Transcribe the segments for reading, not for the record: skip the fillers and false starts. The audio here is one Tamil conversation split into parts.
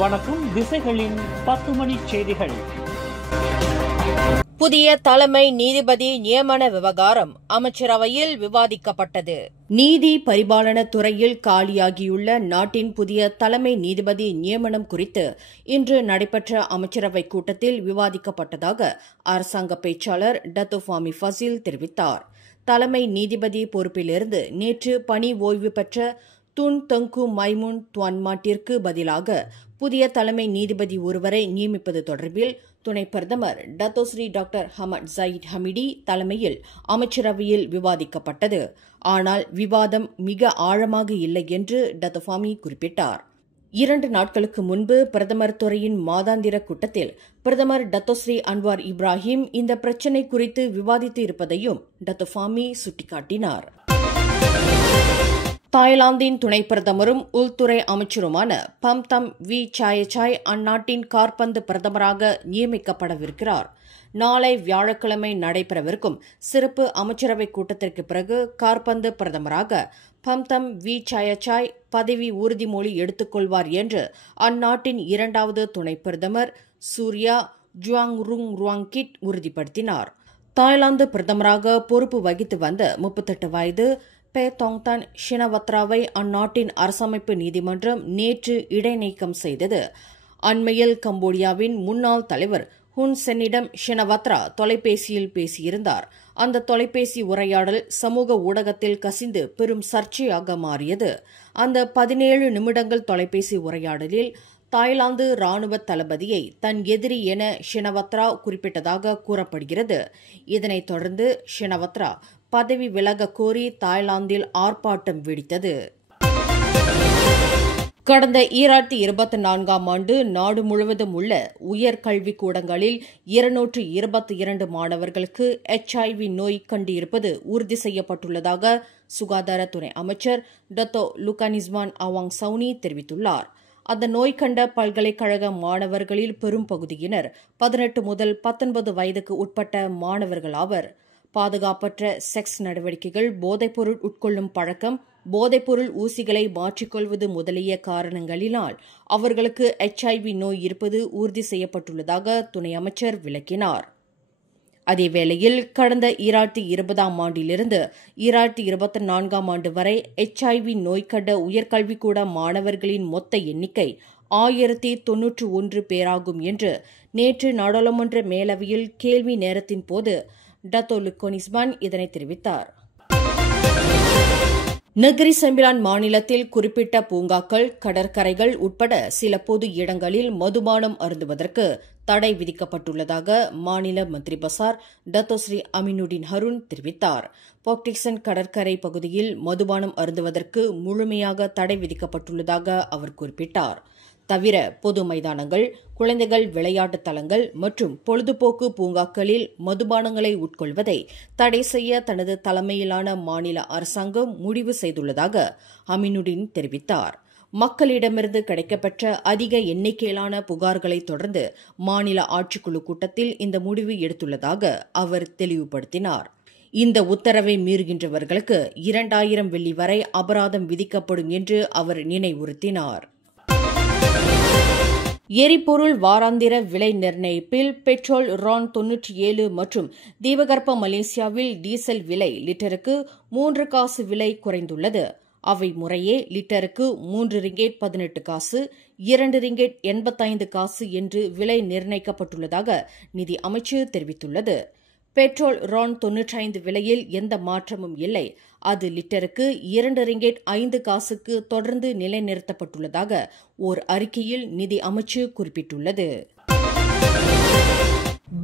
வணக்கம். திசைகளின் 10 மணி செய்திகள். புதிய தலைமை நீதிபதி நியமன விவகாரம் அமைச்சரவையில் விவாதிக்கப்பட்டது. நீதி பரிபாலன துறையில் காலியாகியுள்ள நாட்டின் புதிய தலைமை நீதிபதி நியமனம் குறித்து இன்று நடைபெற்ற அமைச்சரவைக் கூட்டத்தில் விவாதிக்கப்பட்டதாக அரசாங்க பேச்சாளர் டத்தோ ஃபாமி ஃபசில் தெரிவித்தார். தலைமை நீதிபதி பொறுப்பிலிருந்து நேற்று பணி ஓய்வு பெற்ற துன் தங்கு மைமுன் துவான்மாட்டிற்கு பதிலாக புதிய தலைமை நீதிபதி ஒருவரை நியமிப்பது தொடர்பில் துணை பிரதமர் டத்தோஸ்ரீ டாக்டர் ஹமட் ஜயீத் ஹமிடி தலைமையில் அமைச்சரவையில் விவாதிக்கப்பட்டது. ஆனால் விவாதம் மிக ஆழமாக இல்லை என்று டத்தோ ஃபாமி குறிப்பிட்டார். 2 நாட்களுக்கு முன்பு பிரதமர் துறையின் மாதாந்திர கூட்டத்தில் பிரதமர் டத்தோஸ்ரீ அன்வார் இப்ராஹிம் இந்த பிரச்சினை குறித்து விவாதித்து இருப்பதையும் டத்தோ ஃபாமி சுட்டிக்காட்டினார். தாய்லாந்தின் துணை பிரதமரும் உள்துறை அமைச்சருமான பம்தம் வி சாயசாய் அந்நாட்டின் காற்பந்து பிரதமராக நியமிக்கப்படவிருக்கிறார். நாளை வியாழக்கிழமை நடைபெறவிருக்கும் சிறப்பு அமைச்சரவைக் கூட்டத்திற்கு பிறகு காற்பந்து பிரதமராக பம்தம் வி சாயசாய் பதவி உறுதிமொழி எடுத்துக் கொள்வார் என்று அந்நாட்டின் 2வது துணை பிரதமர் சூர்யா ஜுவாங்ருங் ருவாங்கிட் உறுதிப்படுத்தினார். தாய்லாந்து பிரதமராக பொறுப்பு வகித்து வந்த 38 வயது பே தொங்தான் ஷினவத்ராவை அந்நாட்டின் அரசமைப்பு நீதிமன்றம் நேற்று இடைநீக்கம் செய்தது. அண்மையில் கம்போடியாவின் முன்னாள் தலைவர் ஹுன் சென்னிடம் ஷினவத்ரா தொலைபேசியில் பேசியிருந்தார். அந்த தொலைபேசி உரையாடல் சமூக ஊடகத்தில் கசிந்து பெரும் சர்ச்சையாக மாறியது. அந்த 17 நிமிடங்கள் தொலைபேசி உரையாடலில் தாய்லாந்து ராணுவ தளபதியை தன் எதிரி என ஷினவத்ரா குறிப்பிட்டதாக கூறப்படுகிறது. இதனைத் தொடர்ந்து ஷினவத்ரா பதவி விலக கோரி தாய்லாந்தில் ஆர்ப்பாட்டம் வெடித்தது. கடந்த 2024ஆம் ஆண்டு நாடு முழுவதும் உள்ள உயர்கல்விக் கூடங்களில் 222 மாணவர்களுக்கு HIV நோய் கண்டிருப்பது உறுதி செய்யப்பட்டுள்ளதாக சுகாதாரத்துறை அமைச்சர் டத்தோ லுகானிஸ்மான் அவாங் சவுனி தெரிவித்துள்ளார். அந்த நோய் கண்ட பல்கலைக்கழக மாணவர்களில் பெரும் பகுதியினர் 18 முதல் 19 வயதுக்கு உட்பட்ட மாணவர்கள் ஆவர். பாதுகாப்பற்ற செக்ஸ் நடவடிக்கைகள், போதைப்பொருள் உட்கொள்ளும் பழக்கம், போதைப்பொருள் ஊசிகளை மாற்றிக்கொள்வது முதலிய காரணங்களினால் அவர்களுக்கு HIV நோய் இருப்பது உறுதி செய்யப்பட்டுள்ளதாக துணை அமைச்சர் விளக்கினார். அதேவேளையில் கடந்த 2020ஆம் ஆண்டிலிருந்து 2024ஆம் ஆண்டு வரை HIV நோய் கண்ட உயர்கல்விக்கூட மாணவர்களின் மொத்த எண்ணிக்கை 1091 பேராகும் என்று நேற்று நாடாளுமன்ற மேலவையில் கேள்வி நேரத்தின் போது டத்தோ லுகோனிஸ்மான் இதனை தெரிவித்தார். நெகிரி செம்பிலான் மாநிலத்தில் குறிப்பிட்ட பூங்காக்கள், கடற்கரைகள் உட்பட சில பொது இடங்களில் மதுபானம் அருந்துவதற்கு தடை விதிக்கப்பட்டுள்ளதாக மாநில மந்திரி பசார் டத்தோஸ்ரீ அமினுடின் ஹருன் தெரிவித்தார். பாக்டிக்சன் கடற்கரை பகுதியில் மதுபானம் அருந்துவதற்கு முழுமையாக தடை விதிக்கப்பட்டுள்ளதாக அவர் குறிப்பிட்டார். தவிர பொது மைதானங்கள், குழந்தைகள் விளையாட்டுத் தலங்கள் மற்றும் பொழுதுபோக்கு பூங்காக்களில் மதுபானங்களை உட்கொள்வதை தடை செய்ய தனது தலைமையிலான மாநில அரசாங்கம் முடிவு செய்துள்ளதாக அமினுடின் தெரிவித்தார். மக்களிடமிருந்து கிடைக்கப்பெற்ற அதிக எண்ணிக்கையிலான புகார்களை தொடர்ந்து மாநில ஆட்சிக்குழு கூட்டத்தில் இந்த முடிவு எடுத்துள்ளதாக அவர் தெளிவுபடுத்தினார். இந்த உத்தரவை மீறுகின்றவர்களுக்கு 2000 வெள்ளி வரை அபராதம் விதிக்கப்படும் என்று அவர் நினைவுறுத்தினார். எரிபொருள் வாராந்திர விலை நிர்ணயிப்பில் பெட்ரோல் RON 97 மற்றும் தீபகற்ப மலேசியாவில் டீசல் விலை லிட்டருக்கு 3 காசு விலை குறைந்துள்ளது. அவை முறையே லிட்டருக்கு 3 ரிங்கேட் 18 காசு, 2 ரிங்கேட் 85 காசு என்று விலை நிர்ணயிக்கப்பட்டுள்ளதாக நிதி அமைச்சு தெரிவித்துள்ளது. பெட்ரோல் RON 95 விலையில் எந்த மாற்றமும் இல்லை. அது லிட்டருக்கு 2 ரிங்கேட் 5 காசுக்கு தொடர்ந்து நிலைநிறுத்தப்பட்டுள்ளதாக ஓர் அறிக்கையில் நிதி அமைச்சு குறிப்பிட்டுள்ளது.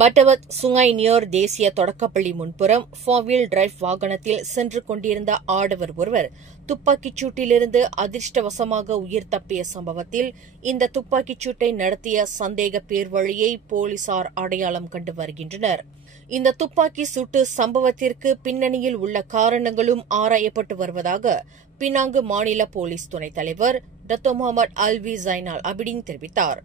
பட்டவத் சுங்கை நியோர் தேசிய தொடக்கப்பள்ளி முன்புறம் 4-wheel டிரைவ் வாகனத்தில் சென்று கொண்டிருந்த ஆடவர் ஒருவர் துப்பாக்கிச் சூட்டிலிருந்து அதிர்ஷ்டவசமாக உயிர் தப்பிய சம்பவத்தில் இந்த துப்பாக்கிச் சூட்டை நடத்திய சந்தேக பேர்வழியை போலீசார் அடையாளம் கண்டு வருகின்றனர். இந்த துப்பாக்கி சூட்டு சம்பவத்திற்கு பின்னணியில் உள்ள காரணங்களும் ஆராயப்பட்டு வருவதாக பினாங்கு மாநில போலீஸ் துணைத் தலைவர் டத்தோ முகமது அல்வி ஜைனால் அபிடின் தெரிவித்தார்.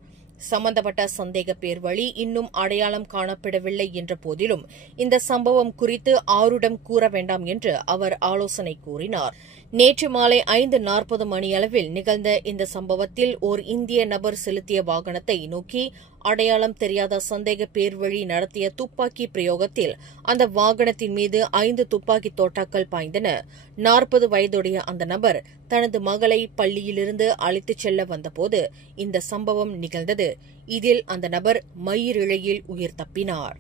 சம்பந்தப்பட்ட சந்தேக பேர் வழி இன்னும் அடையாளம் காணப்படவில்லை என்ற போதிலும் இந்த சம்பவம் குறித்து ஆருடம் கூற வேண்டாம் என்று அவர் ஆலோசனை கூறினார். நேற்று மாலை 5:40 மணியளவில் நிகழ்ந்த இந்த சம்பவத்தில் ஓர் இந்திய நபர் செலுத்திய வாகனத்தை நோக்கி அடையாளம் தெரியாத சந்தேக பேர் வழி நடத்திய துப்பாக்கி பிரயோகத்தில் அந்த வாகனத்தின் மீது 5 துப்பாக்கி தோட்டாக்கள் பாய்ந்தன. 40 வயதுடைய அந்த நபர் தனது மகளை பள்ளியிலிருந்து அழைத்துச் செல்ல வந்தபோது இந்த சம்பவம் நிகழ்ந்தது. இதில் அந்த நபர் மயிரிழையில் உயிர் தப்பினார்.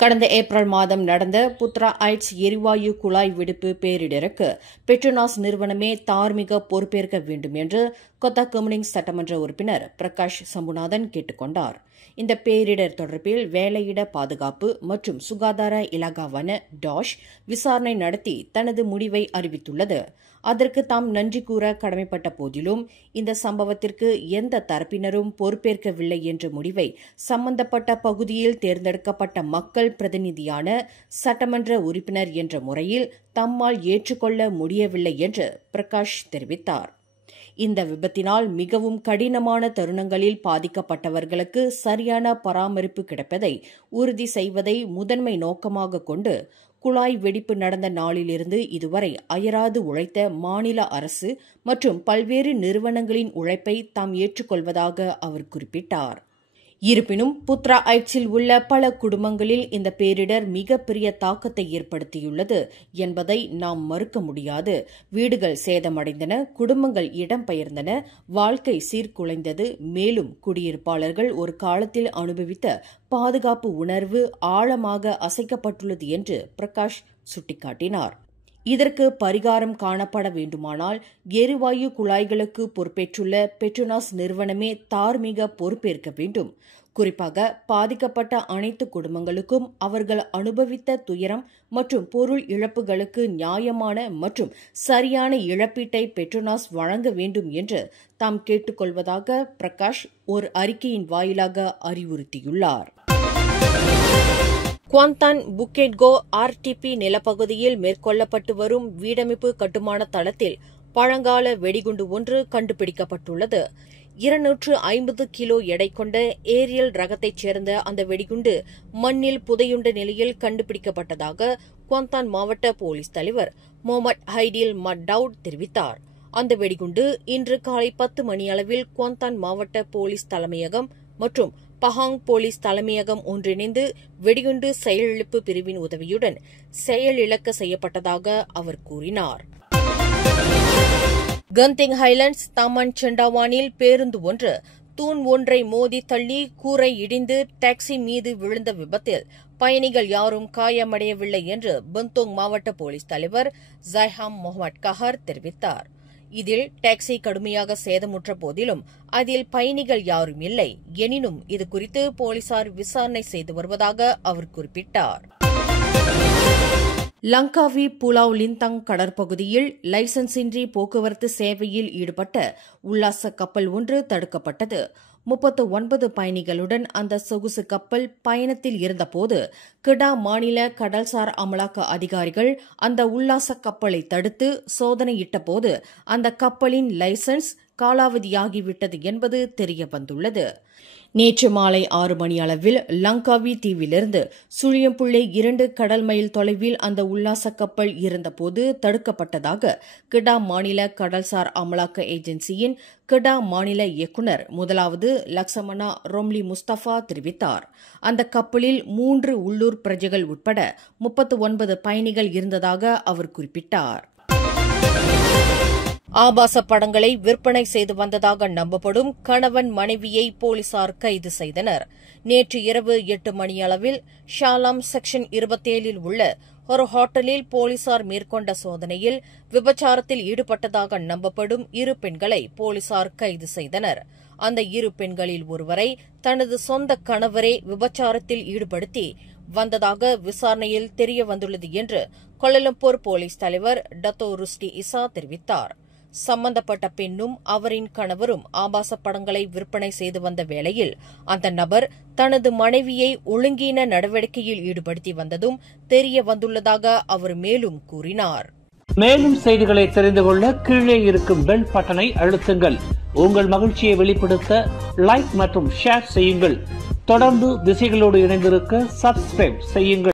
கடந்த ஏப்ரல் மாதம் நடந்த புத்ரா ஐட்ஸ் எரிவாயு குழாய் வெடிப்பு பேரிடருக்கு பெட்ரோனாஸ் நிறுவனமே தார்மீக பொறுப்பேற்க வேண்டும் என்று கொத்தா கம்யூனிஸ்ட் சட்டமன்ற உறுப்பினர் பிரகாஷ் சம்புநாதன் கேட்டுக் கொண்டார். இந்த பேரிடர் தொடர்பில் வேலையிட பாதுகாப்பு மற்றும் சுகாதார இலாகாவான டாஷ் விசாரணை நடத்தி தனது முடிவை அறிவித்துள்ளது. அதற்கு தாம் நன்றி கூற கடமைப்பட்ட போதிலும் இந்த சம்பவத்திற்கு எந்த தரப்பினரும் பொறுப்பேற்கவில்லை என்ற முடிவை சம்பந்தப்பட்ட பகுதியில் தேர்ந்தெடுக்கப்பட்ட மக்கள் பிரதிநிதியான சட்டமன்ற உறுப்பினர் என்ற முறையில் தம்மால் ஏற்றுக்கொள்ள முடியவில்லை என்று பிரகாஷ் தெரிவித்தார். இந்த விபத்தினால் மிகவும் கடினமான தருணங்களில் பாதிக்கப்பட்டவர்களுக்கு சரியான பராமரிப்பு கிடைப்பதை உறுதி செய்வதை முதன்மை நோக்கமாக கொண்டு குழாய் வெடிப்பு நடந்த நாளிலிருந்து இதுவரை அயராது உழைத்த மாநில அரசு மற்றும் பல்வேறு நிறுவனங்களின் உழைப்பை தாம் ஏற்றுக்கொள்வதாக அவர் குறிப்பிட்டார். இருப்பினும் புத்ரா ஐட்ஸில் உள்ள பல குடும்பங்களில் இந்த பேரிடர் மிகப்பெரிய தாக்கத்தை ஏற்படுத்தியுள்ளது என்பதை நாம் மறுக்க முடியாது. வீடுகள் சேதமடைந்தன, குடும்பங்கள் இடம்பெயர்ந்தன, வாழ்க்கை சீர்குலைந்தது. மேலும் குடியிருப்பாளர்கள் ஒரு காலத்தில் அனுபவித்த பாதுகாப்பு உணர்வு ஆழமாக அசைக்கப்பட்டுள்ளது என்று பிரகாஷ் சுட்டிக்காட்டினார். இதற்கு பரிகாரம் காணப்பட வேண்டுமானால் எரிவாயு குழாய்களுக்கு பொறுப்பேற்றுள்ள பெட்ரோனாஸ் நிறுவனமே தார்மீக பொறுப்பேற்க வேண்டும். குறிப்பாக பாதிக்கப்பட்ட அனைத்து குடும்பங்களுக்கும் அவர்கள் அனுபவித்த துயரம் மற்றும் பொருள் இழப்புகளுக்கு நியாயமான மற்றும் சரியான இழப்பீட்டை பெட்ரோனாஸ் வழங்க வேண்டும் என்று தாம் கேட்டுக்கொள்வதாக பிரகாஷ் ஒரு அறிக்கையின் வாயிலாக அறிவுறுத்தியுள்ளார். குவாந்தான் புக்கெட்கோ ஆர்டிபி நிலப்பகுதியில் மேற்கொள்ளப்பட்டு வரும் வீடமைப்பு கட்டுமான தளத்தில் பழங்கால வெடிகுண்டு ஒன்று கண்டுபிடிக்கப்பட்டுள்ளது. 250 கிலோ எடை கொண்ட ஏரியல் ரகத்தைச் சேர்ந்த அந்த வெடிகுண்டு மண்ணில் புதையுண்ட நிலையில் கண்டுபிடிக்கப்பட்டதாக குவாந்தான் மாவட்ட போலீஸ் தலைவர் முகமது ஹைடில் மட்டவுட் தெரிவித்தார். அந்த வெடிகுண்டு இன்று காலை 10 மணியளவில் குவாந்தான் மாவட்ட போலீஸ் தலைமையகம் மற்றும் பஹாங் போலீஸ் தலைமையகம் ஒன்றிணைந்து வெடிகுண்டு செயலிழப்பு பிரிவின் உதவியுடன் செயலிழக்க செய்யப்பட்டதாக அவர் கூறினார். கந்திங் ஹைலண்ட்ஸ் தாமன் செண்டாவானில் பேருந்து ஒன்று தூண் ஒன்றை மோதி தள்ளி கூரை இடிந்து டாக்ஸி மீது விழுந்த விபத்தில் பயணிகள் யாரும் காயமடையவில்லை என்று பந்தோங் மாவட்ட போலீஸ் தலைவர் ஜைஹாம் முகமது கஹர் தெரிவித்தார். இதில் டாக்ஸி கடுமையாக சேதமுற்ற போதிலும் அதில் பயணிகள் யாரும் இல்லை. எனினும் இதுகுறித்து போலீசார் விசாரணை செய்து வருவதாக அவர் குறிப்பிட்டார். லங்காவி புலாவ் லிந்தாங் கடற்பகுதியில் லைசன்ஸின்றி போக்குவரத்து சேவையில் ஈடுபட்ட உல்லாச கப்பல் ஒன்று தடுக்கப்பட்டது. 39 பயணிகளுடன் அந்த சொகுசு கப்பல் பயணத்தில் இருந்தபோது கிடா மாநில கடல்சார் அமலாக்க அதிகாரிகள் அந்த உல்லாச கப்பலை தடுத்து சோதனையிட்டபோது அந்த கப்பலின் லைசன்ஸ் காலாவதியாகிவிட்டது என்பது தெரியவந்துள்ளது. நேற்று மாலை 6 மணி அளவில் லங்காவி தீவிலிருந்து சுழியம்புள்ளை 2 கடல் மைல் தொலைவில் அந்த உல்லாச கப்பல் இருந்தபோது தடுக்கப்பட்டதாக கிடா மாநில கடல்சார் அமலாக்க ஏஜென்சியின் கிடா மாநில இயக்குநர் முதலாவது லக்ஷமனா ரொம்லி முஸ்தபா தெரிவித்தார். அந்த கப்பலில் 3 உள்ளூர் பிரஜைகள் உட்பட 39 பயணிகள் இருந்ததாக அவர் குறிப்பிட்டார். ஆபாச படங்களை விற்பனை செய்து வந்ததாக நம்பப்படும் கணவன் மனைவியை போலீசார் கைது செய்தனர். நேற்று இரவு 8 மணியளவில் ஷாலாம் செக்ஷன் 27 உள்ள ஒரு ஹோட்டலில் போலீசார் மேற்கொண்ட சோதனையில் விபச்சாரத்தில் ஈடுபட்டதாக நம்பப்படும் 2 பெண்களை போலீசார் கைது செய்தனர். அந்த 2 பெண்களில் ஒருவரை தனது சொந்த கணவரே விபச்சாரத்தில் ஈடுபடுத்தி வந்ததாக விசாரணையில் தெரியவந்துள்ளது என்று கோலாலம்பூர் போலீஸ் தலைவர் டத்தோ ருஸ்டி இசா தெரிவித்தார். சம்பந்தப்பட்ட பெண்ணும் அவரின் கணவரும் ஆபாச படங்களை விற்பனை செய்து வந்த வேளையில் அந்த நபர் தனது மனைவியை ஒழுங்கீன நடவடிக்கையில் ஈடுபடுத்தி வந்ததும் தெரிய வந்துள்ளதாக அவர் மேலும் கூறினார். மேலும் செய்திகளை தெரிந்து கொள்ள கீழே இருக்கும் பெல் பட்டனை அழுத்துங்கள். உங்கள் மகிழ்ச்சியை வெளிப்படுத்த லைக் மற்றும் ஷேர் செய்யுங்கள். தொடர்ந்து திசைகளோடு இணைந்திருக்க சப்ஸ்கிரைப் செய்யுங்கள்.